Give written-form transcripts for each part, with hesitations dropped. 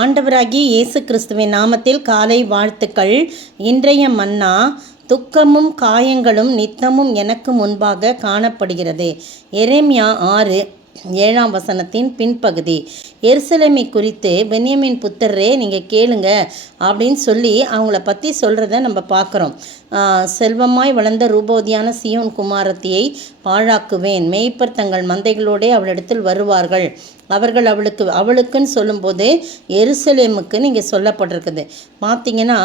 ஆண்டவராகிய இயேசு கிறிஸ்துவின் நாமத்தில் காலை வாழ்த்துக்கள். இன்றைய மன்னா, துக்கமும் காயங்களும் நித்தமும் எனக்கு முன்பாக காணப்படுகிறது. எரேமியா 6:7 பின்பகுதி. எருசலேமை குறித்து பென்யமீன் புத்திரரே நீங்கள் கேளுங்க அப்படின்னு சொல்லி அவங்கள பற்றி சொல்கிறத நம்ம பார்க்குறோம். செல்வமாய் வளர்ந்த ரூபோதியான சியோன் குமாரத்தியை பாழாக்குவேன். மேய்ப்பர் தங்கள் மந்தைகளோடே அவளிடத்தில் வருவார்கள். அவர்கள் அவளுக்குன்னு சொல்லும்போது எருசலேமுக்கு நீங்கள் சொல்லப்பட்டிருக்குது. பார்த்தீங்கன்னா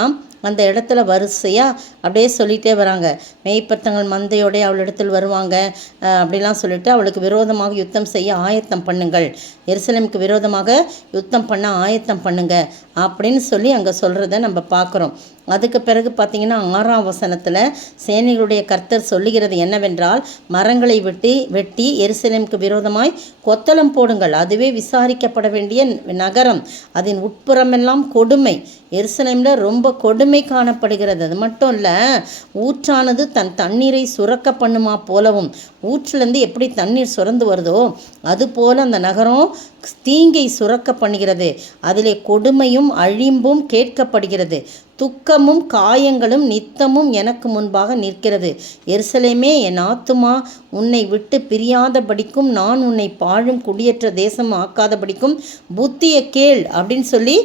அந்த இடத்துல வரிசையாக அப்படியே சொல்லிகிட்டே வராங்க. மேய்ப்பர் தங்கள் மந்தையோடே அவளிடத்தில் வருவாங்க அப்படிலாம் சொல்லிட்டு அவளுக்கு விரோதமாக யுத்தம் செய்ய ஆயத்தம் பண்ணுங்கள், எருசலேமுக்கு விரோதமாக யுத்தம் பண்ண ஆயத்தம் பண்ணுங்க அப்படின்னு சொல்லி அங்கே சொல்கிறத நம்ம பார்க்குறோம். அதுக்கு பிறகு பார்த்திங்கன்னா 6 சேனைகளுடைய கர்த்தர் சொல்லுகிறது என்னவென்றால், மரங்களை வெட்டி எருசலேமுக்கு விரோதமாய் கொத்தளம் போடுங்கள். அதுவே விசாரிக்கப்பட வேண்டிய நகரம். அதன் உட்புறமெல்லாம் கொடுமை. எருசலேமில் ரொம்ப கொடுமை காணப்படுகிறது. அது மட்டும் இல்லை, ஊற்றானது தன் தண்ணீரை சுரக்க பண்ணுமா போலவும், ஊற்றிலேருந்து எப்படி தண்ணீர் சுரந்து வருதோ அதுபோல் அந்த நகரம் தீங்கை சுரக்க பண்ணுகிறது. அதிலே கொடுமையும் அழிம்பும் கேட்கப்படுகிறது. துக்கமும் காயங்களும் நித்தமும் எனக்கு முன்பாக நிற்கிறது. எருசலேமே, என் ஆத்துமா உன்னை விட்டு பிரியாதபடிக்கும் நான் உன்னை பாழும் குடியேற்ற தேசம் ஆக்காதபடிக்கும் புத்தியை கேள் அப்படின்னு சொல்லி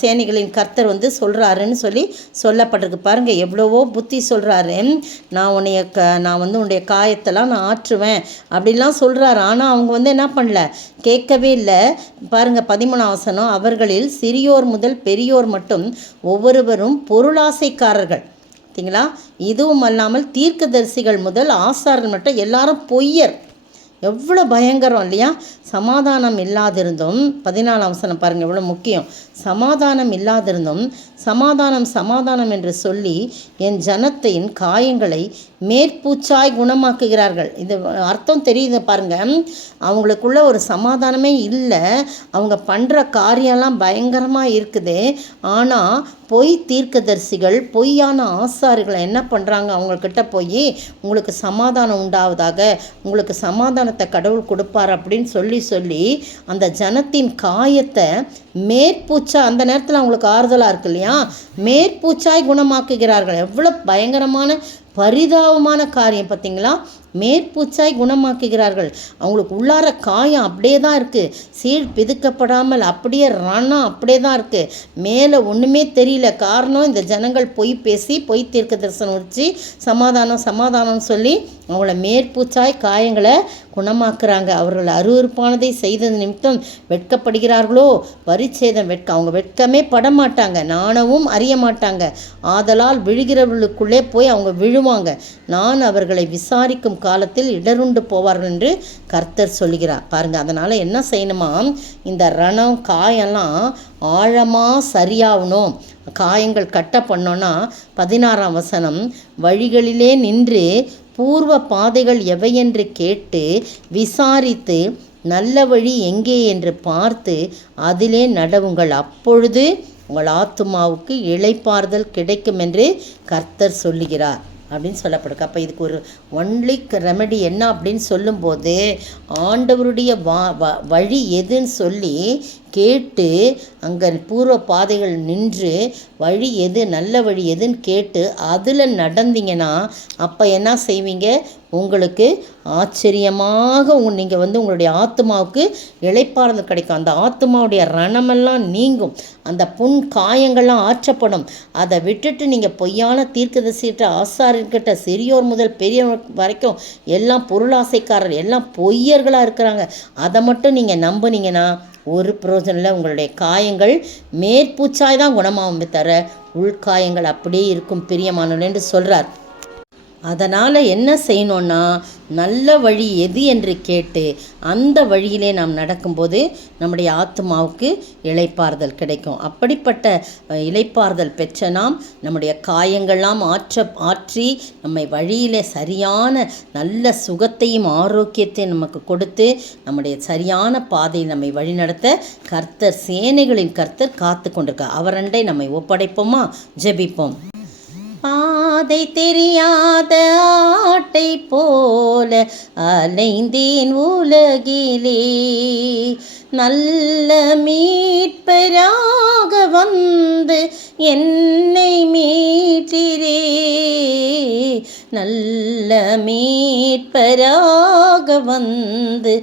சேனைகளின் கர்த்தர் சொல்கிறாருன்னு சொல்லி சொல்லப்பட்டிருக்கு. பாருங்கள், எவ்வளவோ புத்தி சொல்கிறாரு. நான் உன்னுடைய காயத்தெல்லாம் நான் ஆற்றுவேன் அப்படின்லாம் சொல்கிறாரு. ஆனால் அவங்க என்ன பண்ணல, கேட்கவே இல்லை. பாருங்கள் 13 அவர்களில் சிறியோர் முதல் பெரியோர் மட்டும் ஒவ்வொருவரும் பொருளாசைக்காரர்கள். பார்த்தீங்களா? இதுவும் அல்லாமல் தீர்க்கதரிசிகள் முதல் ஆசாரர்கள் மட்டும் எல்லாரும் பொய்யர். எவ்வளோ பயங்கரம் இல்லையா? சமாதானம் இல்லாதிருந்தும் 14 பாருங்கள், எவ்வளோ முக்கியம். சமாதானம் இல்லாதிருந்தும் சமாதானம் என்று சொல்லி என் ஜனத்தின் காயங்களை மேற்பூச்சாய் குணமாக்குகிறார்கள். இது அர்த்தம் தெரியுது பாருங்கள். அவங்களுக்குள்ள ஒரு சமாதானமே இல்லை. அவங்க பண்ணுற காரியம்லாம் பயங்கரமாக இருக்குது. ஆனால் பொய் தீர்க்கதரிசிகள், பொய்யான ஆசாரிகளை என்ன பண்ணுறாங்க, அவங்கக்கிட்ட போய் உங்களுக்கு சமாதானம் உண்டாவதாக, உங்களுக்கு சமாதானத்தை கடவுள் கொடுப்பார் அப்படின்னு சொல்லி அந்த ஜனத்தின் காயத்தை மேற்பூச்சா, அந்த நேரத்தில் அவங்களுக்கு ஆறுதலாக இருக்கு இல்லையா, மேற்பூச்சாய் குணமாக்குகிறார்கள். எவ்வளோ பயங்கரமான பரிதாபமான காரியம் பார்த்தீங்களா? மேற்பூச்சாய் குணமாக்குகிறார்கள். அவங்களுக்கு உள்ளார காயம் அப்படியே தான் இருக்குது, சீழ் பிதுக்கப்படாமல் அப்படியே ரணம் அப்படியே தான் இருக்குது. மேலே ஒன்றுமே தெரியல. காரணம், இந்த ஜனங்கள் பொய் பேசி பொய் தீர்க்க தரிசனம் வச்சு சமாதானம் சொல்லி அவங்கள மேற்பூச்சாய் காயங்களை குணமாக்குறாங்க. அவர்கள் அருவருப்பானதை செய்தது நிமித்தம் வெட்கப்படுகிறார்களோ, பரிச்சேதம் அவங்க வெட்கமே படமாட்டாங்க, நாணவும் அறிய மாட்டாங்க. ஆதலால் விழுகிறவர்களுக்குள்ளே போய் அவங்க விழுவாங்க. நான் அவர்களை விசாரிக்கும் காலத்தில் இடருண்டு போவார்கள் என்று கர்த்தர் சொல்கிறார். பாருங்கள், அதனால் என்ன செய்யணுமா, இந்த ரணம் காயெல்லாம் ஆழமாக சரியாகணும். காயங்கள் கட்ட பண்ணோன்னா 16 வழிகளிலே நின்று பூர்வ பாதைகள் எவையென்று கேட்டு விசாரித்து நல்ல வழி எங்கே என்று பார்த்து அதிலே நடவுங்கள். அப்பொழுது உங்கள் ஆத்துமாவுக்கு இளைப்பாறுதல் கிடைக்கும் என்று கர்த்தர் சொல்லுகிறார் அப்படின்னு சொல்லப்படுது. அப்போ இதுக்கு ஒரு ஒன்லி ரெமெடி என்ன அப்படின்னு சொல்லும்போது, ஆண்டவருடைய வழி எதுன்னு சொல்லி கேட்டு அங்கே பூர்வ பாதைகள் நின்று வழி எது, நல்ல வழி எதுன்னு கேட்டு அதில் நடந்தீங்கன்னா அப்போ என்ன செய்வீங்க, உங்களுக்கு ஆச்சரியமாக நீங்கள் உங்களுடைய ஆத்மாவுக்கு இளைப்பாறுதல் கிடைக்கும். அந்த ஆத்மாவுடைய ரணமெல்லாம் நீங்கும், அந்த புண் காயங்கள்லாம் ஆற்றப்படும். அதை விட்டுட்டு நீங்கள் பொய்யான தீர்க்கதரிசிட்ட, ஆசாரியர்கிட்ட, சிறியோர் முதல் பெரியவர் வரைக்கும் எல்லாம் பொருளாசைக்காரர், எல்லாம் பொய்யர்களாக இருக்கிறாங்க. அதை மட்டும் நீங்கள் நம்புனீங்கன்னா ஒரு பிரயோஜனம் இல்லை. உங்களுடைய காயங்கள் மேற்பூச்சாய் தான் குணமாகும், தர உள்காயங்கள் அப்படியே இருக்கும் பிரியமானவர்களே என்று சொல்கிறார். அதனால் என்ன செய்யணுன்னா, நல்ல வழி எது என்று கேட்டு அந்த வழியிலே நாம் நடக்கும்போது நம்முடைய ஆத்மாவுக்கு இளைப்பாறுதல் கிடைக்கும். அப்படிப்பட்ட இளைப்பாறுதல் பெற்ற நாம் நம்முடைய காயங்கள்லாம் ஆற்றி நம்மை வழியிலே சரியான நல்ல சுகத்தையும் ஆரோக்கியத்தையும் நமக்கு கொடுத்து நம்முடைய சரியான பாதையில் நம்மை வழிநடத்த கர்த்தர், சேனைகளின் கர்த்தர் காத்து கொண்டிருக்கார். அவரண்டை நம்மை ஒப்படைப்போமா? ஜெபிப்போம். பாதை தெரியாத ஆட்டை போல அலைந்தேன் உலகிலே, நல்ல மீட்பரா என்னை மீட்டிரே. நல்ல மீட்பராக வந்து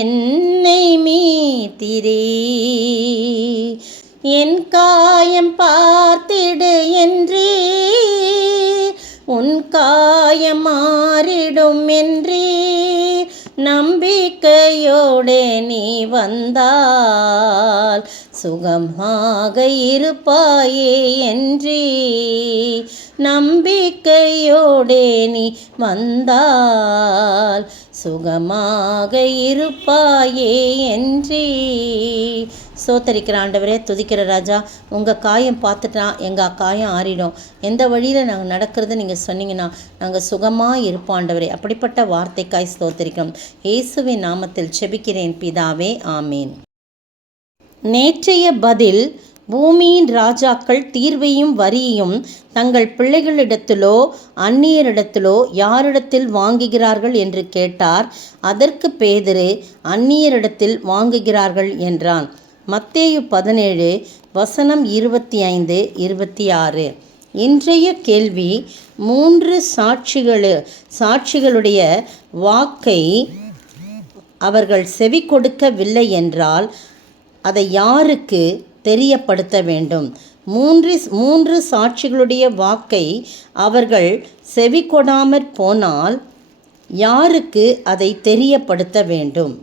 என்னை மீட்டிரே. என் காயம் பார்த்திடு என்றே, உன் காயம் மாறிடும் என்றே, நம்பிக்கையோடு நீ வந்தால் சுகமாக இருப்பாயே என்றே. நம்பிக்கையோடு நீ வந்தால் சுகமாக இருப்பாயே என்றே. சோத்தரிக்கிற ஆண்டவரே, துதிக்கிற ராஜா, உங்கள் காயம் பார்த்துட்டா எங்கள் காயம் ஆறிடும். எந்த வழியில் நாங்கள் நடக்கிறது நீங்கள் சொன்னீங்கன்னா நாங்கள் சுகமாக இருப்போம் ஆண்டவரே. அப்படிப்பட்ட வார்த்தைக்காய் ஸ்தோத்திரிக்கிறோம். இயேசுவின் நாமத்தில் செபிக்கிறேன் பிதாவே, ஆமீன். நேற்றைய பதில்: பூமியின் ராஜாக்கள் தீர்வையும் வரியையும் தங்கள் பிள்ளைகளிடத்திலோ அந்நியரிடத்திலோ யாரிடத்தில் வாங்குகிறார்கள் என்று கேட்டார். அதற்கு பேதுரு, அந்நியரிடத்தில் வாங்குகிறார்கள் என்றான். மத்தேயு 17 வசனம் 25, 26. இன்றைய கேள்வி: 3 சாட்சிகளுடைய வாக்கை அவர்கள் செவி கொடுக்கவில்லை என்றால் அதை யாருக்கு தெரியப்படுத்த வேண்டும்? 3 சாட்சிகளுடைய வாக்கை அவர்கள் செவி கொடாமற் போனால் யாருக்கு அதை தெரியப்படுத்த வேண்டும்?